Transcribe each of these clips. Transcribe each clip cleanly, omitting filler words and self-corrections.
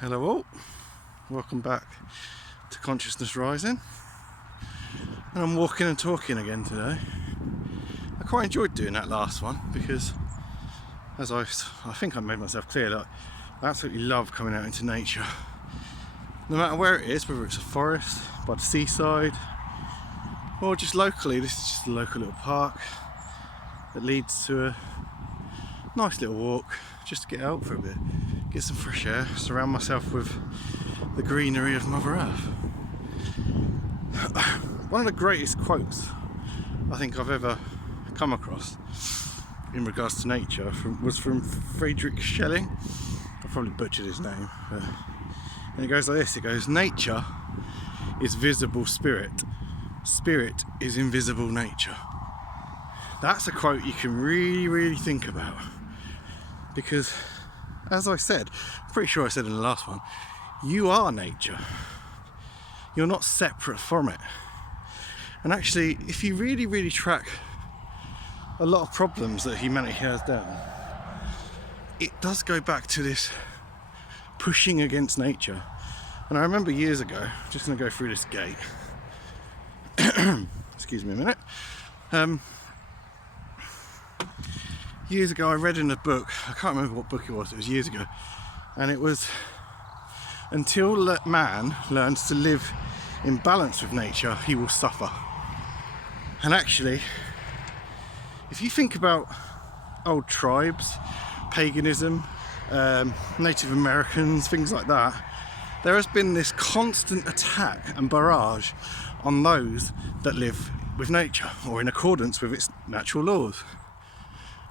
Hello all, welcome back to Consciousness Rising, and I'm walking and talking again today. I quite enjoyed doing that last one because, as I think I made myself clear, that I absolutely love coming out into nature, no matter where it is, whether it's a forest, by the seaside, or just locally. This is just a local little park that leads to a nice little walk, just to get out for a bit, get some fresh air, surround myself with the greenery of Mother Earth. One of the greatest quotes I think I've ever come across in regards to nature was from Friedrich Schelling. I probably butchered his name, and it goes like this. It goes, "Nature is visible spirit, spirit is invisible nature." That's a quote you can really think about, because as I said, I'm pretty sure I said in the last one, you are nature. You're not separate from it. And actually, if you really track a lot of problems that humanity has done, it does go back to this pushing against nature. And I remember years ago, just going to go through this gate. Excuse me a minute. Years ago I read in a book, I can't remember what book it was years ago, and it was, until man learns to live in balance with nature, he will suffer. And actually, if you think about old tribes, paganism, Native Americans, things like that, there has been this constant attack and barrage on those that live with nature or in accordance with its natural laws.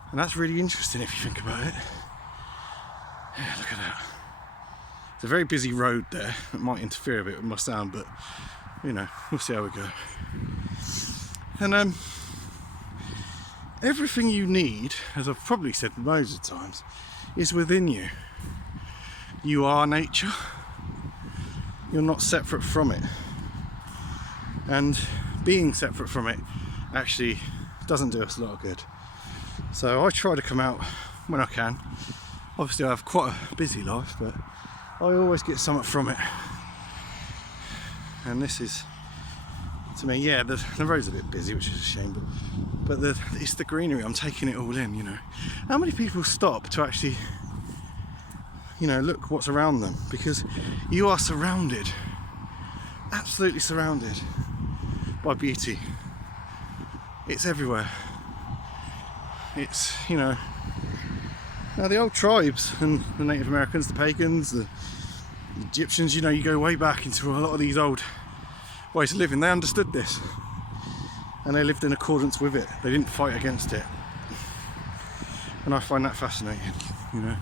And that's really interesting if you think about it. Yeah, look at that. It's a very busy road there. It might interfere a bit with my sound, but you know, we'll see how we go. And everything you need, as I've probably said loads of times, is within you. You are nature. You're not separate from it. And being separate from it actually doesn't do us a lot of good. So I try to come out when I can. Obviously I have quite a busy life, but I always get something from it. And this is, to me, yeah, the road's a bit busy, which is a shame, but it's the greenery. I'm taking it all in, you know. How many people stop to actually, you know, look what's around them? Because you are surrounded, absolutely surrounded by beauty. It's everywhere. It's, you know, now the old tribes and the Native Americans, the pagans, the Egyptians, you know, you go way back into a lot of these old ways of living. They understood this and they lived in accordance with it. They didn't fight against it. And I find that fascinating, you know.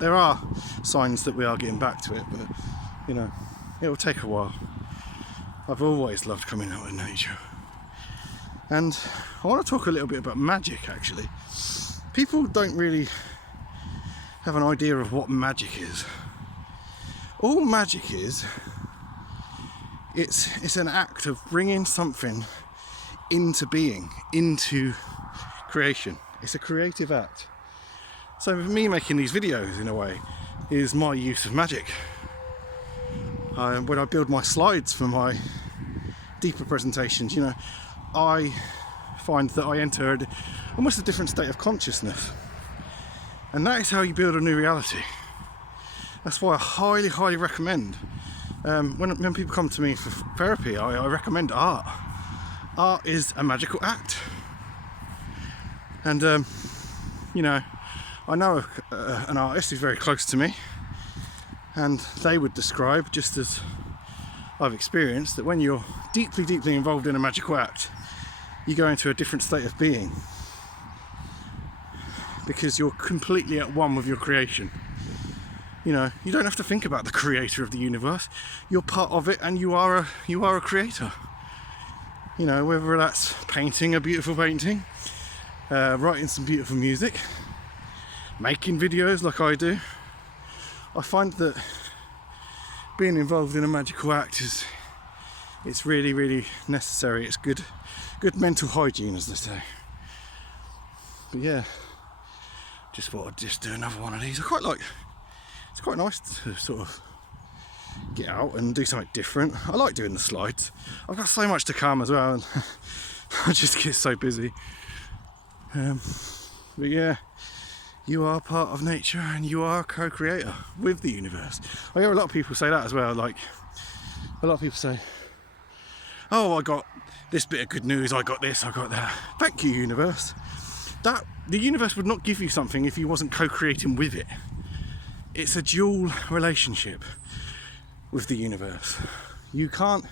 There are signs that we are getting back to it, but, you know, it will take a while. I've always loved coming out in nature. And I want to talk a little bit about magic, actually. People don't really have an idea of what magic is. All magic is, it's an act of bringing something into being, into creation. It's a creative act. So me making these videos, in a way, is my use of magic. When I build my slides for my deeper presentations, you know, I find that I enter almost a different state of consciousness, and that is how you build a new reality. That's why I highly recommend, when people come to me for therapy, I recommend art. Art is a magical act. And you know, I know an artist who's very close to me, and they would describe, just as I've experienced, that when you're deeply involved in a magical act, you go into a different state of being, because you're completely at one with your creation. You know, you don't have to think about the creator of the universe. You're part of it, and you are a creator. You know, whether that's painting a beautiful painting, writing some beautiful music, making videos like I do. I find that being involved in a magical act it's really necessary. It's good mental hygiene, as they say. But yeah, just thought I'd just do another one of these. I quite like it's quite nice to sort of get out and do something different. I like doing the slides. I've got so much to come as well, and I just get so busy. But yeah, you are part of nature and you are a co-creator with the universe. I hear a lot of people say that as well. Like, a lot of people say, oh, I got this bit of good news, I got this, I got that. Thank you, universe. That the universe would not give you something if you wasn't co-creating with it. It's a dual relationship with the universe. You can't,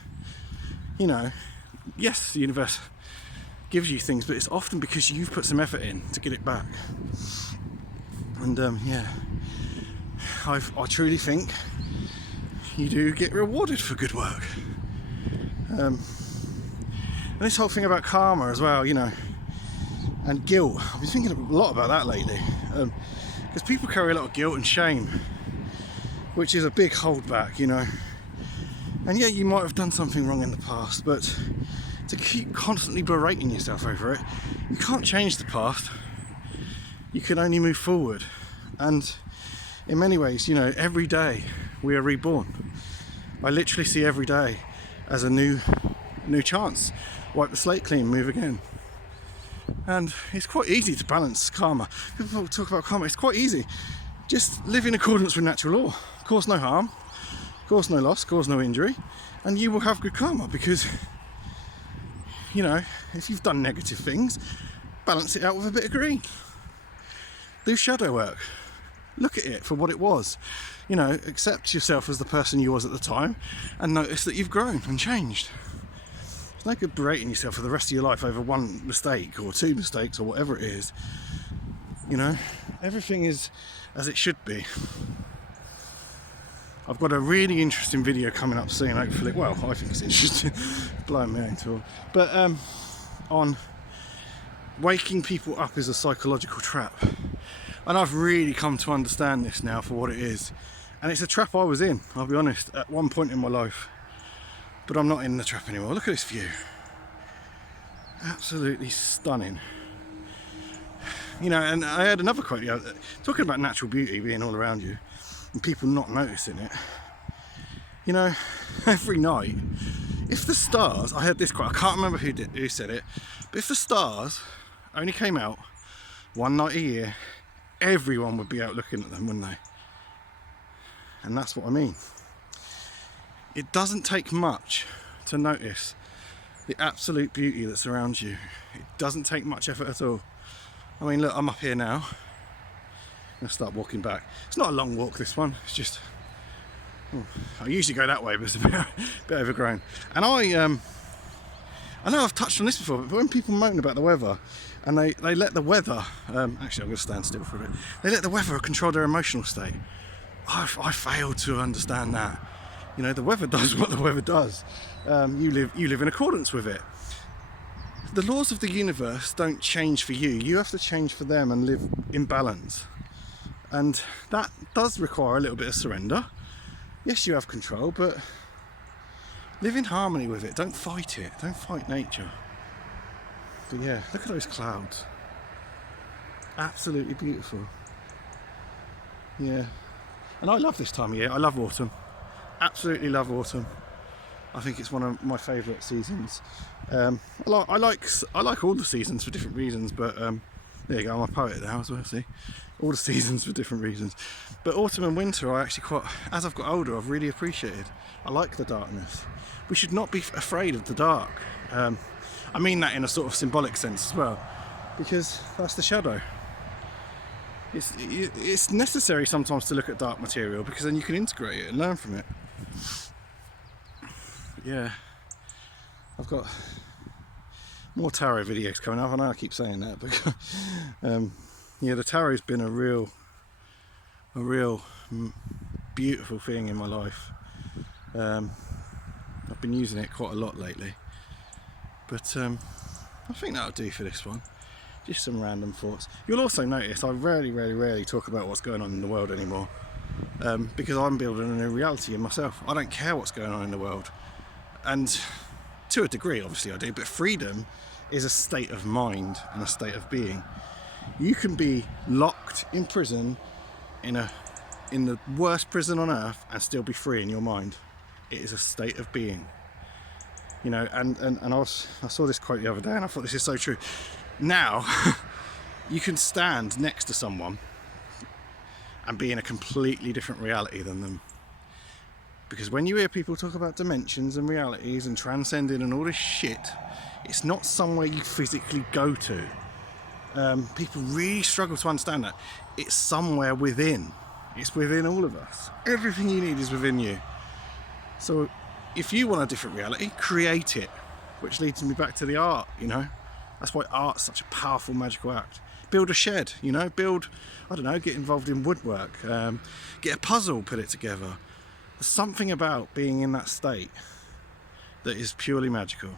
yes, the universe gives you things, but it's often because you've put some effort in to get it back. And I truly think you do get rewarded for good work. And this whole thing about karma as well, and guilt. I've been thinking a lot about that lately, because people carry a lot of guilt and shame, which is a big holdback, And yeah, you might have done something wrong in the past, but to keep constantly berating yourself over it, you can't change the past. You can only move forward. And in many ways, every day we are reborn. I literally see every day as a new chance. Wipe the slate clean, move again. And it's quite easy to balance karma. People talk about karma, it's quite easy. Just live in accordance with natural law. Cause no harm, cause no loss, cause no injury, and you will have good karma, because if you've done negative things, balance it out with a bit of green. Do shadow work. Look at it for what it was. Accept yourself as the person you was at the time, and notice that you've grown and changed. It's no good berating yourself for the rest of your life over one mistake or two mistakes or whatever it is. Everything is as it should be. I've got a really interesting video coming up soon, hopefully. Well, I think it's interesting. Blowing my own tool. But on waking people up is a psychological trap. And I've really come to understand this now for what it is. And it's a trap I was in, I'll be honest, at one point in my life. But I'm not in the trap anymore. Look at this view. Absolutely stunning. And I had another quote, talking about natural beauty being all around you and people not noticing it. Every night, if the stars, I heard this quote, I can't remember who said it, but if the stars only came out one night a year, everyone would be out looking at them, wouldn't they? And that's what I mean. It doesn't take much to notice the absolute beauty that surrounds you. It doesn't take much effort at all. I mean, look, I'm up here now. I'm going to start walking back. It's not a long walk, this one. It's just... I usually go that way, but it's a bit overgrown. And I know I've touched on this before, but when people moan about the weather, and they let the weather... actually, I'm going to stand still for a bit. They let the weather control their emotional state. I fail to understand that. The weather does what the weather does. You live in accordance with it. The laws of the universe don't change for you. You have to change for them and live in balance. And that does require a little bit of surrender. Yes, you have control, but live in harmony with it. Don't fight it. Don't fight nature. But yeah, look at those clouds. Absolutely beautiful. Yeah. And I love this time of year. I love autumn. Absolutely love autumn. I think it's one of my favourite seasons. I like all the seasons for different reasons, but there you go, I'm a poet now as well, see? All the seasons for different reasons. But autumn and winter I actually quite, as I've got older, I've really appreciated. I like the darkness. We should not be afraid of the dark. I mean that in a sort of symbolic sense as well, because that's the shadow. It's necessary sometimes to look at dark material, because then you can integrate it and learn from it. Yeah, I've got more tarot videos coming up. I know I keep saying that, but yeah, the tarot's been a real beautiful thing in my life. I've been using it quite a lot lately, but I think that'll do for this one. Just some random thoughts. You'll also notice I rarely talk about what's going on in the world anymore, because I'm building a new reality in myself. I don't care what's going on in the world. And to a degree, obviously I do, but freedom is a state of mind and a state of being. You can be locked in prison in a in the worst prison on earth and still be free in your mind. It is a state of being. You know, and I saw this quote the other day and I thought this is so true. Now, you can stand next to someone and be in a completely different reality than them. Because when you hear people talk about dimensions and realities and transcending and all this shit, it's not somewhere you physically go to. People really struggle to understand that. It's somewhere within. It's within all of us. Everything you need is within you. So if you want a different reality, create it. Which leads me back to the art, you know. That's why art's such a powerful, magical act. Build a shed, you know, get involved in woodwork, get a puzzle, put it together. There's something about being in that state that is purely magical.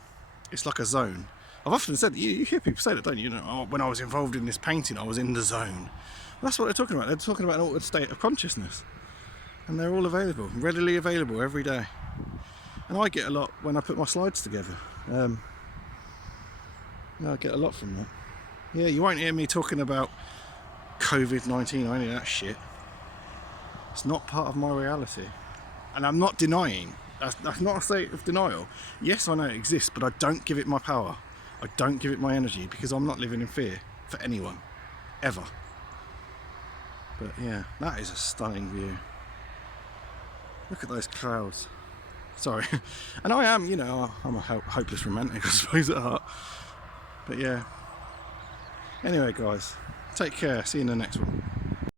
It's like a zone. I've often said, you hear people say that, don't you? You know, oh, when I was involved in this painting, I was in the zone. Well, that's what they're talking about. They're talking about an altered state of consciousness. And they're all available, readily available every day. And I get a lot when I put my slides together. I get a lot from that. Yeah, you won't hear me talking about COVID-19 or any of that shit. It's not part of my reality. And I'm not denying. That's not a state of denial. Yes, I know it exists, but I don't give it my power. I don't give it my energy because I'm not living in fear for anyone. Ever. But yeah, that is a stunning view. Look at those clouds. Sorry. And I am, you know, I'm a hopeless romantic, I suppose, at heart. But yeah. Anyway, guys, take care. See you in the next one.